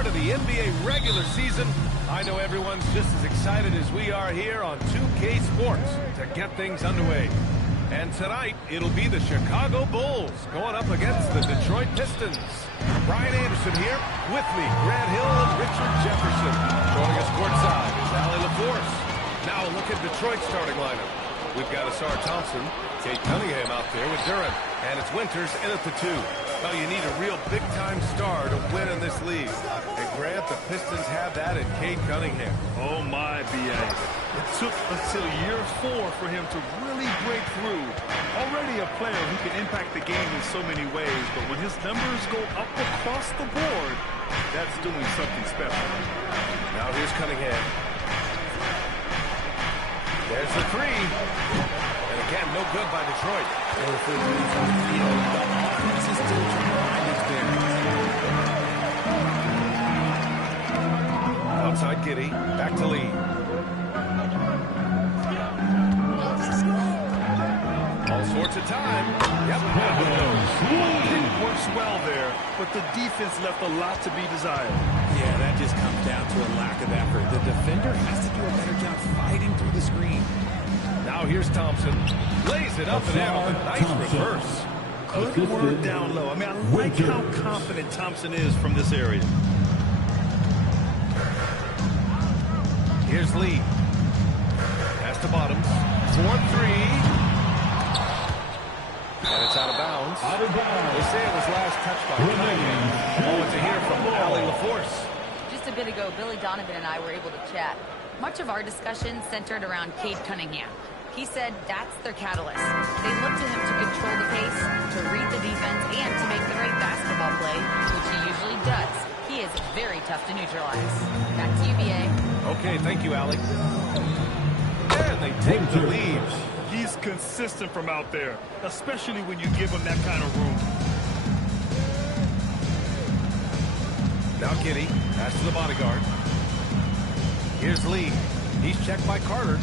start of the NBA regular season. I know everyone's just as excited as we are here on 2K Sports to get things underway. And tonight, it'll be the Chicago Bulls going up against the Detroit Pistons. Brian Anderson here. With me, Grant Hill and Richard Jefferson. Joining us courtside is Allie LaForce. Now a look at Detroit's starting lineup. We've got Asar Thompson, Kate Cunningham out there with Durant, and it's Winters in at the 2. Well, you need a real big-time star to win in this league. And Grant, the Pistons have that in Kate Cunningham. Oh my, B.A. It took until year 4 for him to really break through. Already a player who can impact the game in so many ways, but when his numbers go up across the board, that's doing something special. Now here's Cunningham. There's the 3. And again, no good by Detroit. Outside Giddey, back to Lee. All sorts of time. Yep, It works well there, but the defense left a lot to be desired. Yeah, that just comes down to a lack of effort. The defender has to do a better job fighting through the screen. Now here's Thompson. Lays it up and in with a nice reverse. Good work down low. I mean, I like how confident Thompson is from this area. Here's Lee. Pass to Bottoms. 4-3. And it's out of bounds. They say it was last touched by Cunningham. Oh, to hear from Allie LaForce. Just a bit ago, Billy Donovan and I were able to chat. Much of our discussion centered around Kate Cunningham. He said that's their catalyst. They look to him to control the pace, to read the defense, and to make the right basketball play, which he usually does. He is very tough to neutralize. Back to you, B.A. Okay, thank you, Allie. And they take the lead. He's consistent from out there, especially when you give him that kind of room. Now Giddey, pass to the bodyguard. Here's Lee. He's checked by Carter.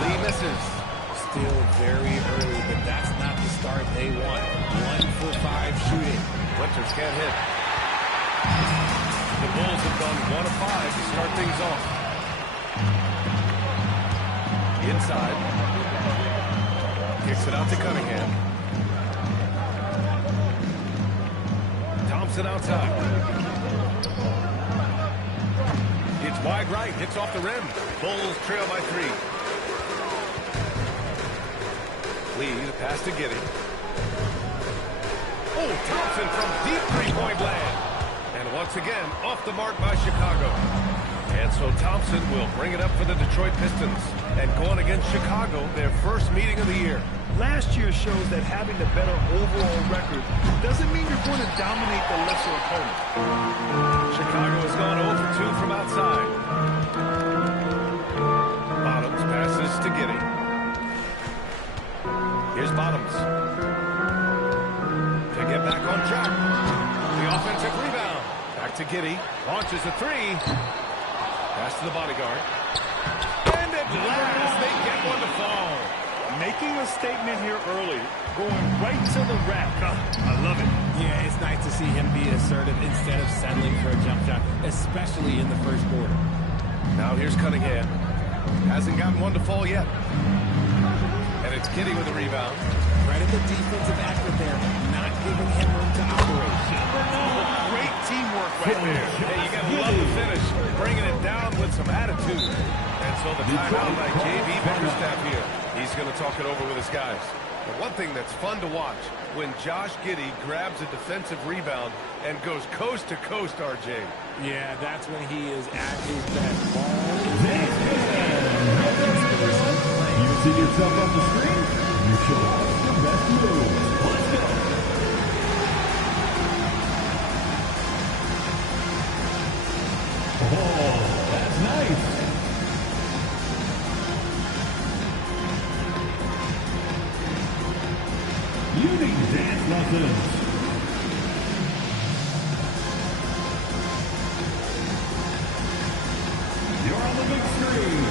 Lee misses. Still very early, but that's not the start they want. 1 for 5 shooting. Winters can't hit. The Bulls have gone 1 of 5 to start things off. Inside. Kicks it out to Cunningham. Thompson outside. It's wide right. Hits off the rim. Bulls trail by 3. Lee, the pass to Giddey. Oh, Thompson from deep three-point land. And once again, off the mark by Chicago. And so Thompson will bring it up for the Detroit Pistons. And going against Chicago, their first meeting of the year. Last year shows that having a better overall record doesn't mean you're going to dominate the lesser opponent. Chicago has gone 0 for 2 from outside. Bottoms passes to Giddey. Here's Bottoms. To get back on track. The offensive rebound. Back to Giddey. Launches a 3. Pass to the bodyguard. And at last, they get one to fall. Making a statement here early. Going right to the rack. I love it. Yeah, it's nice to see him be assertive instead of settling for a jump shot, especially in the first quarter. Now here's Cunningham. Hasn't gotten one to fall yet. And it's Giddey with the rebound. Credit the defensive effort there, not giving him room to operate. Great teamwork right there. Hey, you got to love the finish. Bringing it down with some attitude. And so the timeout by J.B. Bickerstaff here. He's going to talk it over with his guys. But one thing that's fun to watch, when Josh Giddey grabs a defensive rebound and goes coast to coast, RJ. Yeah, that's when he is at his best. You see yourself on the screen? You show off your best moves. Let's go. Oh, that's nice. You need dance lessons. You're on the big screen.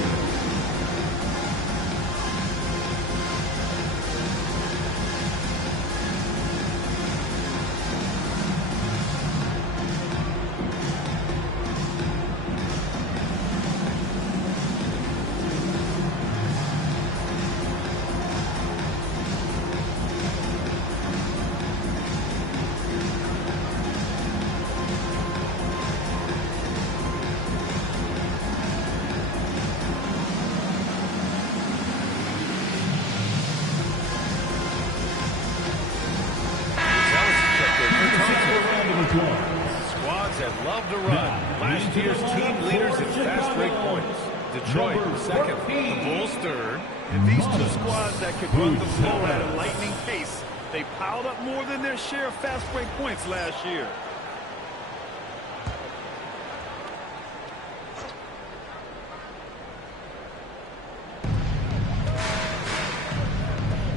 Squads that love to run. Last year's team leaders in fast break points. Detroit second, the Bulls third. And these two squads that could run the floor at a lightning pace, they piled up more than their share of fast break points last year.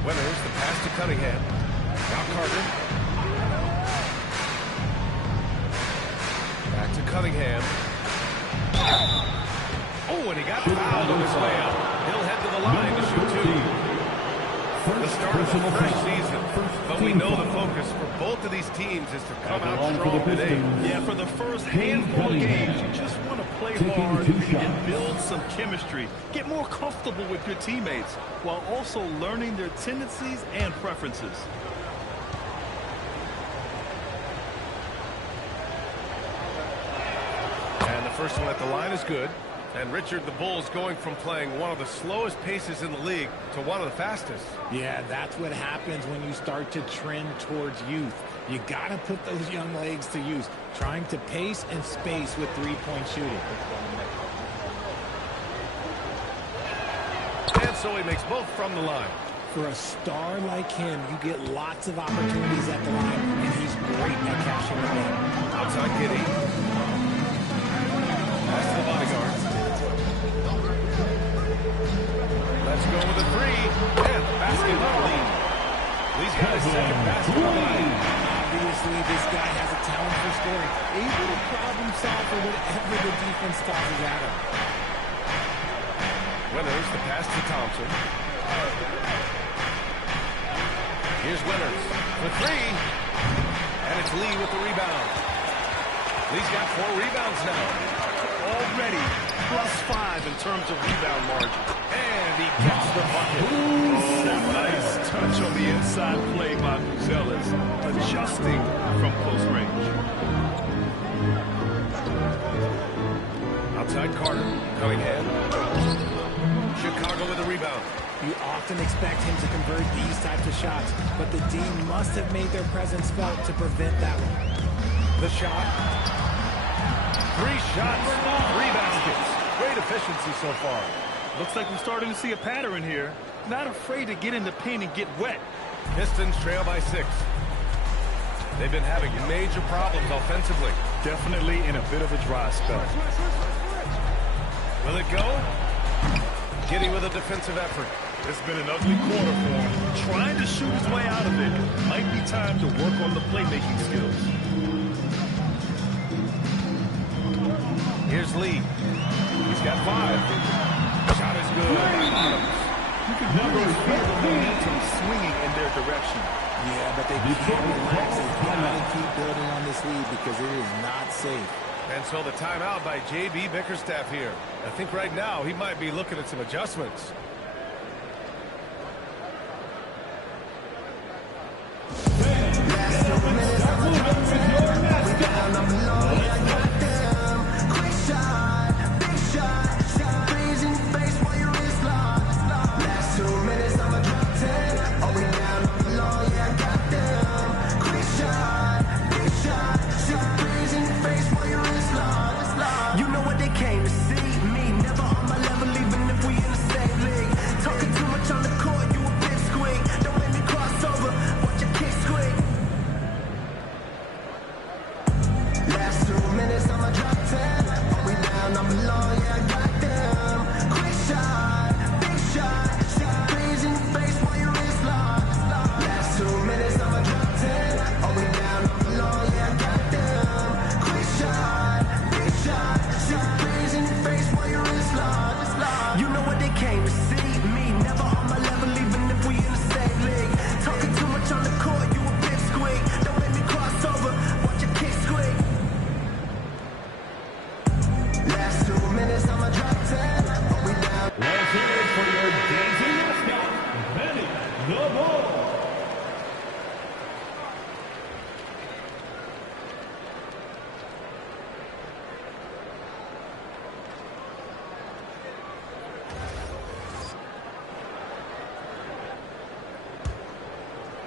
Winners, the pass to Cunningham. Now Carter. Back to Cunningham. Oh, and he got fouled on his way out. He'll head to the line to shoot two. The start of the first season. But we know the focus for both of these teams is to come out strong today. Yeah, for the first handful of games, you just want to play hard and build some chemistry. Get more comfortable with your teammates while also learning their tendencies and preferences. And the first one at the line is good. And Richard, the Bulls going from playing one of the slowest paces in the league to one of the fastest. Yeah, that's what happens when you start to trend towards youth. You got to put those young legs to use, trying to pace and space with three-point shooting. And so he makes both from the line. For a star like him, you get lots of opportunities at the line, and he's great at cashing them in. Outside Giddy. Pass to the bodyguard. Let's go with a three. And the basket lead. Lee's got his second basket of the night. Obviously, this guy has a talent for scoring. Able to problem solve for whatever the defense tosses at him. Winners, the pass to Thompson. Here's Winners for three. And it's Lee with the rebound. Lee's got 4 rebounds now. Already +5 in terms of rebound margin. And he gets the bucket. Oh, nice touch on the inside play by Buzelis, adjusting from close range. Outside Carter. Cunningham. Chicago with a rebound. You often expect him to convert these types of shots, but the D must have made their presence felt to prevent that one. The shot. 3 shots, 3 baskets. Great efficiency so far. Looks like we're starting to see a pattern here. Not afraid to get in the paint and get wet. Pistons trail by 6. They've been having major problems offensively. Definitely in a bit of a dry spell. Will it go? Giddy with a defensive effort. It's been an ugly quarter for him. Trying to shoot his way out of it. Might be time to work on the playmaking skills. Here's Lee. He's got 5. Shot is good by Bottoms. You can never feel the momentum swinging in their direction. Yeah, but they can't relax. They've got to keep building on this lead because it is not safe. And so the timeout by J.B. Bickerstaff here. I think right now he might be looking at some adjustments.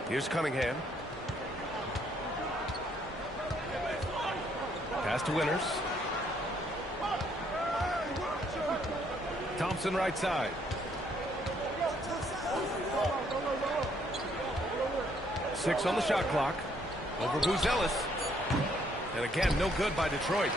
Here's Cunningham. Pass to Winters. Thompson right side. Six on the shot clock. Over Buzelis. And again, no good by Detroit.